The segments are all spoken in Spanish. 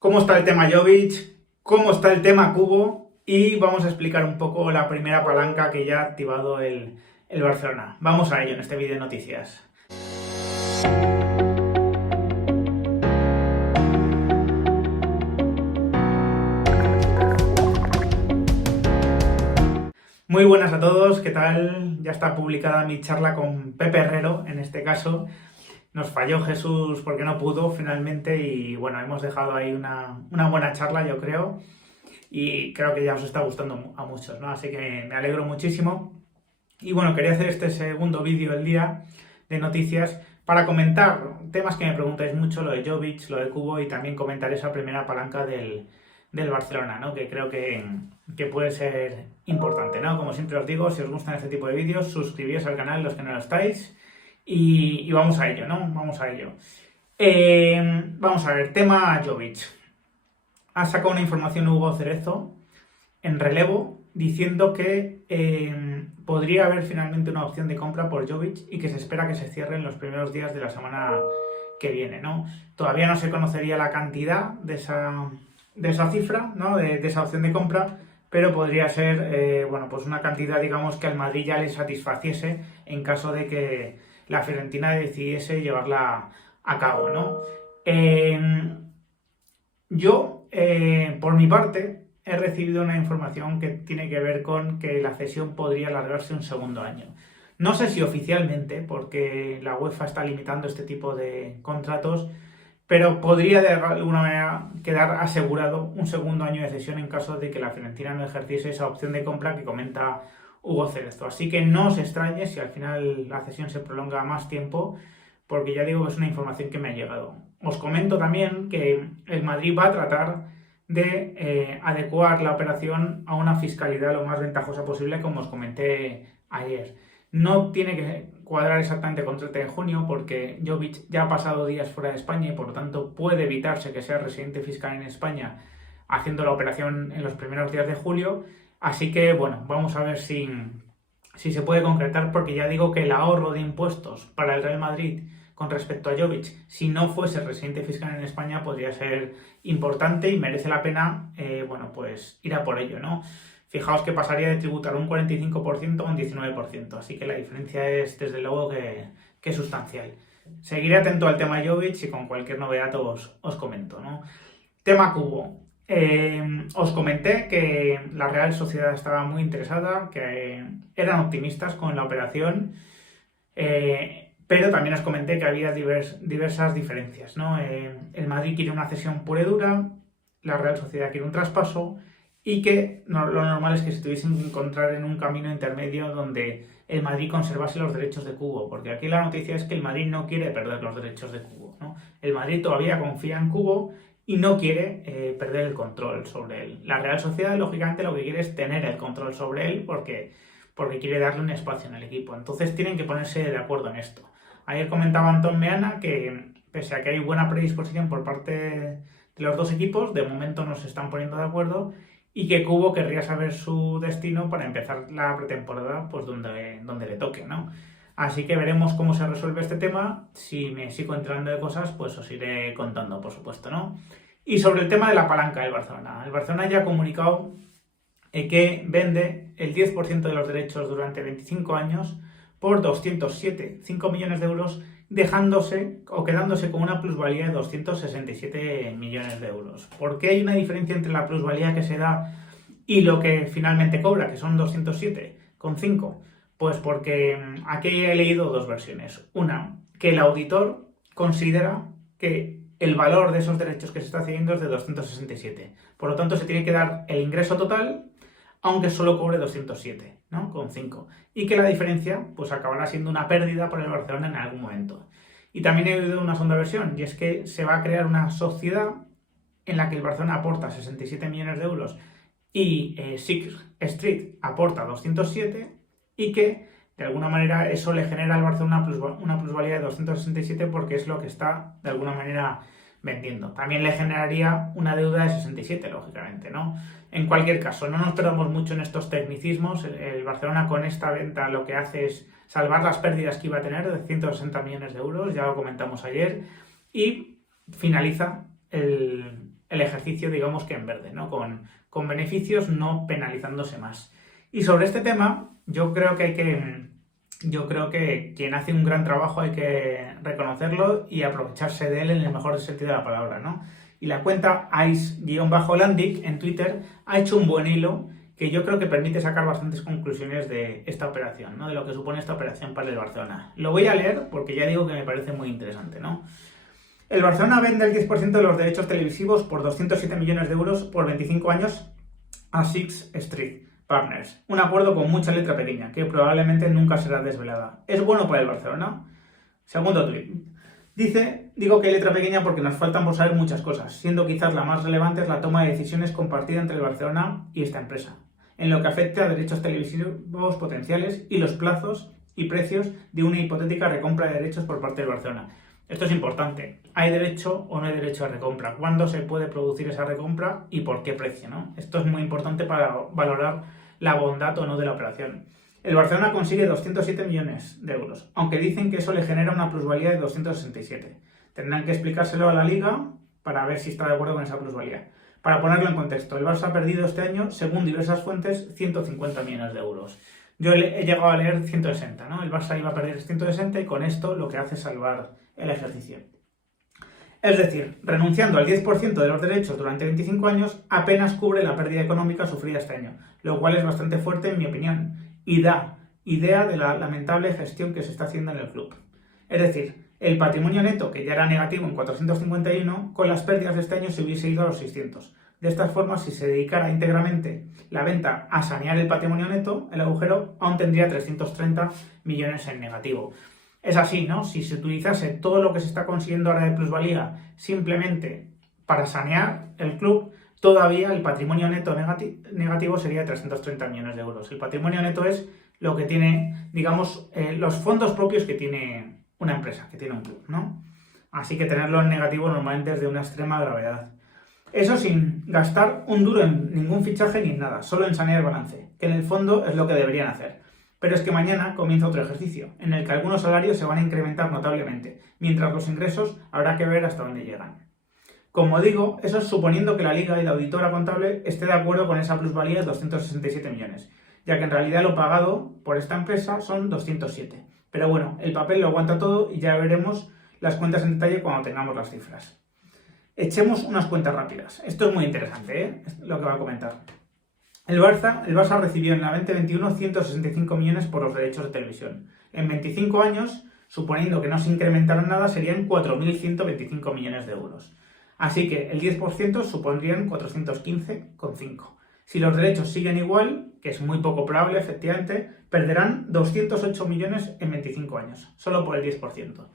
¿Cómo está el tema Jovic? ¿Cómo está el tema Kubo? Y vamos a explicar un poco la primera palanca que ya ha activado el Barcelona. Vamos a ello en este vídeo de noticias. Muy buenas a todos, ¿qué tal? Ya está publicada mi charla con Pepe Herrero, en este caso. Nos falló Jesús porque no pudo finalmente y bueno, hemos dejado ahí una buena charla, yo creo. Y creo que ya os está gustando a muchos, ¿no? Así que me alegro muchísimo. Y bueno, quería hacer este segundo vídeo del día de noticias para comentar temas que me preguntáis mucho, lo de Jovic, lo de Kubo y también comentar esa primera palanca del Barcelona, ¿no? Que creo que puede ser importante, ¿no? Como siempre os digo, si os gustan este tipo de vídeos, suscribíos al canal los que no lo estáis y vamos a ello, ¿no? Vamos a ello. Vamos a ver, tema Jovic. Ha sacado una información Hugo Cerezo en relevo diciendo que podría haber finalmente una opción de compra por Jovic y que se espera que se cierre en los primeros días de la semana que viene, ¿no? Todavía no se conocería la cantidad de esa cifra, ¿no? De esa opción de compra, pero podría ser, bueno, pues una cantidad, digamos, que al Madrid ya le satisfaciese en caso de que la Fiorentina decidiese llevarla a cabo, ¿no? Yo, por mi parte, he recibido una información que tiene que ver con que la cesión podría alargarse un segundo año. No sé si oficialmente, porque la UEFA está limitando este tipo de contratos, pero podría de alguna manera quedar asegurado un segundo año de cesión en caso de que la Fiorentina no ejerciese esa opción de compra que comenta Hugo Cerezo. Así que no os extrañe si al final la cesión se prolonga más tiempo, porque ya digo que es una información que me ha llegado. Os comento también que el Madrid va a tratar de adecuar la operación a una fiscalidad lo más ventajosa posible, como os comenté ayer. No tiene que cuadrar exactamente con 30 de junio porque Jovic ya ha pasado días fuera de España y por lo tanto puede evitarse que sea residente fiscal en España haciendo la operación en los primeros días de julio. Así que bueno, vamos a ver si se puede concretar, porque ya digo que el ahorro de impuestos para el Real Madrid con respecto a Jovic, si no fuese residente fiscal en España, podría ser importante y merece la pena, bueno, pues ir a por ello, ¿no? Fijaos que pasaría de tributar un 45% a un 19%, así que la diferencia es, desde luego, que sustancial. Seguiré atento al tema Jovic y con cualquier novedad os comento, ¿no? Tema Kubo. Os comenté que la Real Sociedad estaba muy interesada, que eran optimistas con la operación, pero también os comenté que había diversas diferencias, ¿no? El Madrid quiere una cesión pura y dura, la Real Sociedad quiere un traspaso y que lo normal es que se tuviesen que encontrar en un camino intermedio donde el Madrid conservase los derechos de Kubo, porque aquí la noticia es que el Madrid no quiere perder los derechos de Kubo, ¿no? El Madrid todavía confía en Kubo y no quiere perder el control sobre él. La Real Sociedad, lógicamente, lo que quiere es tener el control sobre él porque quiere darle un espacio en el equipo. Entonces tienen que ponerse de acuerdo en esto. Ayer comentaba Antón Meana que, pese a que hay buena predisposición por parte de los dos equipos, de momento no se están poniendo de acuerdo y que Kubo querría saber su destino para empezar la pretemporada pues donde le toque, ¿no? Así que veremos cómo se resuelve este tema. Si me sigo enterando de cosas, pues os iré contando, por supuesto, ¿no? Y sobre el tema de la palanca del Barcelona. El Barcelona ya ha comunicado que vende el 10% de los derechos durante 25 años por 207,5 millones de euros, dejándose o quedándose con una plusvalía de 267 millones de euros. ¿Por qué hay una diferencia entre la plusvalía que se da y lo que finalmente cobra, que son 207,5? Pues porque aquí he leído dos versiones. Una, que el auditor considera que el valor de esos derechos que se está cediendo es de 267. Por lo tanto, se tiene que dar el ingreso total, aunque solo cobre 207, ¿no? Con 5. Y que la diferencia pues acabará siendo una pérdida para el Barcelona en algún momento. Y también he oído una segunda versión, y es que se va a crear una sociedad en la que el Barcelona aporta 67 millones de euros y Sixth Street aporta 207 y que de alguna manera eso le genera al Barcelona una plusvalía de 267 porque es lo que está de alguna manera vendiendo. También le generaría una deuda de 67, lógicamente, ¿no? En cualquier caso, no nos perdamos mucho en estos tecnicismos. El Barcelona con esta venta lo que hace es salvar las pérdidas que iba a tener de 160 millones de euros, ya lo comentamos ayer, y finaliza el ejercicio, digamos que en verde, ¿no? Con beneficios, no penalizándose más. Y sobre este tema, yo creo que quien hace un gran trabajo hay que reconocerlo y aprovecharse de él en el mejor sentido de la palabra, ¿no? Y la cuenta ice-landic en Twitter ha hecho un buen hilo que yo creo que permite sacar bastantes conclusiones de esta operación, ¿no? De lo que supone esta operación para el Barcelona. Lo voy a leer porque ya digo que me parece muy interesante, ¿no? El Barcelona vende el 10% de los derechos televisivos por 207 millones de euros por 25 años a Sixth Street Partners. Un acuerdo con mucha letra pequeña, que probablemente nunca será desvelada. ¿Es bueno para el Barcelona? Segundo tuit. Digo que hay letra pequeña porque nos faltan por saber muchas cosas, siendo quizás la más relevante es la toma de decisiones compartida entre el Barcelona y esta empresa, en lo que afecta a derechos televisivos potenciales y los plazos y precios de una hipotética recompra de derechos por parte del Barcelona. Esto es importante. ¿Hay derecho o no hay derecho a recompra? ¿Cuándo se puede producir esa recompra y por qué precio, ¿no? Esto es muy importante para valorar la bondad o no de la operación. El Barcelona consigue 207 millones de euros, aunque dicen que eso le genera una plusvalía de 267. Tendrán que explicárselo a la Liga para ver si está de acuerdo con esa plusvalía. Para ponerlo en contexto, el Barça ha perdido este año, según diversas fuentes, 150 millones de euros. Yo he llegado a leer 160, ¿no? El Barça iba a perder 160 y con esto lo que hace es salvar el ejercicio. Es decir, renunciando al 10% de los derechos durante 25 años, apenas cubre la pérdida económica sufrida este año, lo cual es bastante fuerte en mi opinión y da idea de la lamentable gestión que se está haciendo en el club. Es decir, el patrimonio neto, que ya era negativo en 451, con las pérdidas de este año se hubiese ido a los 600. De esta forma, si se dedicara íntegramente la venta a sanear el patrimonio neto, el agujero aún tendría 330 millones en negativo. Es así, ¿no? Si se utilizase todo lo que se está consiguiendo ahora de plusvalía simplemente para sanear el club, todavía el patrimonio neto negativo sería de 330 millones de euros. El patrimonio neto es lo que tiene, digamos, los fondos propios que tiene una empresa, que tiene un club, ¿no? Así que tenerlo en negativo normalmente es de una extrema gravedad. Eso sin gastar un duro en ningún fichaje ni en nada, solo en sanear el balance, que en el fondo es lo que deberían hacer. Pero es que mañana comienza otro ejercicio, en el que algunos salarios se van a incrementar notablemente, mientras los ingresos habrá que ver hasta dónde llegan. Como digo, eso es suponiendo que la Liga y la auditora contable esté de acuerdo con esa plusvalía de 267 millones, ya que en realidad lo pagado por esta empresa son 207. Pero bueno, el papel lo aguanta todo y ya veremos las cuentas en detalle cuando tengamos las cifras. Echemos unas cuentas rápidas. Esto es muy interesante, ¿eh? Lo que va a comentar. El Barça recibió en la 2021 165 millones por los derechos de televisión. En 25 años, suponiendo que no se incrementaran nada, serían 4.125 millones de euros. Así que el 10% supondrían 415,5. Si los derechos siguen igual, que es muy poco probable, efectivamente, perderán 208 millones en 25 años, solo por el 10%.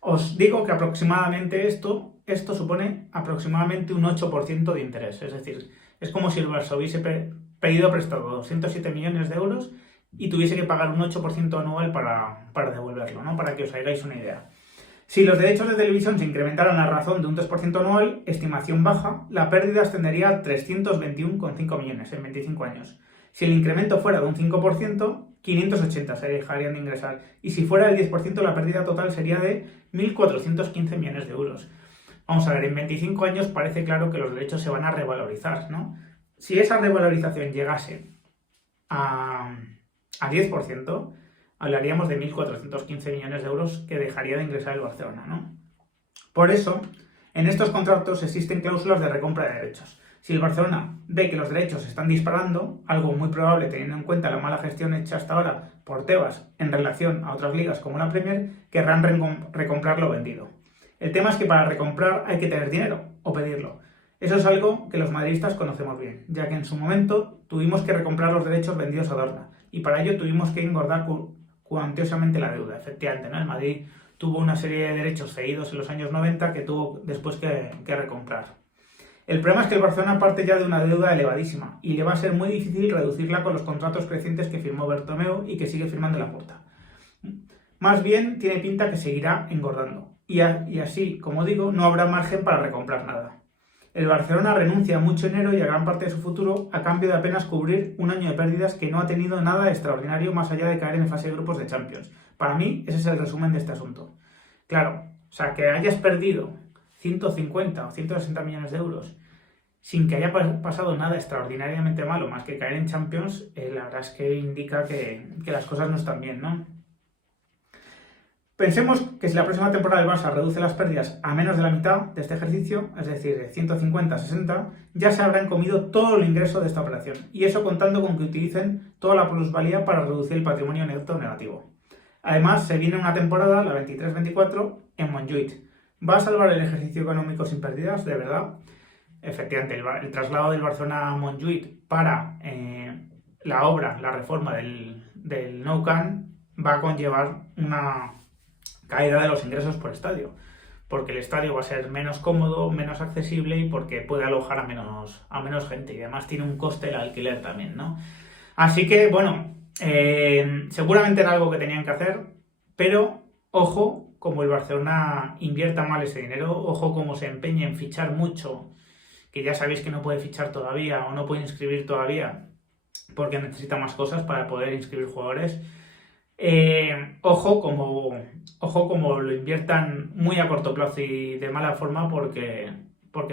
Os digo que aproximadamente esto supone aproximadamente un 8% de interés, es decir, es como si el Barça hubiese pedido prestado 207 millones de euros y tuviese que pagar un 8% anual para devolverlo, ¿no? Para que os hagáis una idea. Si los derechos de televisión se incrementaran a razón de un 3% anual, estimación baja, la pérdida ascendería a 321,5 millones en 25 años. Si el incremento fuera de un 5%, 580 se dejarían de ingresar. Y si fuera del 10%, la pérdida total sería de 1.415 millones de euros. Vamos a ver, en 25 años parece claro que los derechos se van a revalorizar, ¿no? Si esa revalorización llegase a 10%, hablaríamos de 1.415 millones de euros que dejaría de ingresar el Barcelona, ¿no? Por eso, en estos contratos existen cláusulas de recompra de derechos. Si el Barcelona ve que los derechos se están disparando, algo muy probable teniendo en cuenta la mala gestión hecha hasta ahora por Tebas en relación a otras ligas como la Premier, querrán recomprar lo vendido. El tema es que para recomprar hay que tener dinero o pedirlo. Eso es algo que los madridistas conocemos bien, ya que en su momento tuvimos que recomprar los derechos vendidos a Dorna y para ello tuvimos que engordar cuantiosamente la deuda. Efectivamente, ¿no? El Madrid tuvo una serie de derechos cedidos en los años 90 que tuvo después que recomprar. El problema es que el Barcelona parte ya de una deuda elevadísima y le va a ser muy difícil reducirla con los contratos crecientes que firmó Bartomeu y que sigue firmando Laporta. Más bien tiene pinta que seguirá engordando y así, como digo, no habrá margen para recomprar nada. El Barcelona renuncia a mucho dinero y a gran parte de su futuro a cambio de apenas cubrir un año de pérdidas que no ha tenido nada extraordinario más allá de caer en fase de grupos de Champions. Para mí, ese es el resumen de este asunto. Claro, o sea, que hayas perdido 150 o 160 millones de euros sin que haya pasado nada extraordinariamente malo, más que caer en Champions, la verdad es que indica que las cosas no están bien, ¿no? Pensemos que si la próxima temporada el Barça reduce las pérdidas a menos de la mitad de este ejercicio, es decir, de 150 a 60, ya se habrán comido todo el ingreso de esta operación, y eso contando con que utilicen toda la plusvalía para reducir el patrimonio neto negativo. Además, se viene una temporada, la 23-24, en Montjuïc. ¿Va a salvar el ejercicio económico sin pérdidas, de verdad? Efectivamente, el traslado del Barcelona a Montjuïc para la obra, la reforma del Nou Camp, va a conllevar una caída de los ingresos por estadio, porque el estadio va a ser menos cómodo, menos accesible y porque puede alojar a menos gente, y además tiene un coste el alquiler también, ¿no? Así que, bueno, seguramente era algo que tenían que hacer, pero ojo como el Barcelona invierta mal ese dinero, ojo como se empeñe en fichar mucho, que ya sabéis que no puede fichar todavía o no puede inscribir todavía porque necesita más cosas para poder inscribir jugadores. Ojo como lo inviertan muy a corto plazo y de mala forma, porque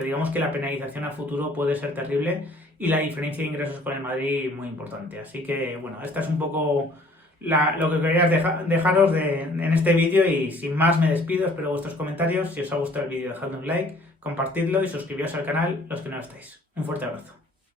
digamos que la penalización a futuro puede ser terrible y la diferencia de ingresos con el Madrid muy importante. Así que bueno, esta es un poco lo que quería dejaros en este vídeo, y sin más me despido. Espero vuestros comentarios. Si os ha gustado el vídeo, dejadme un like, compartidlo y suscribiros al canal los que no lo estáis. Un fuerte abrazo.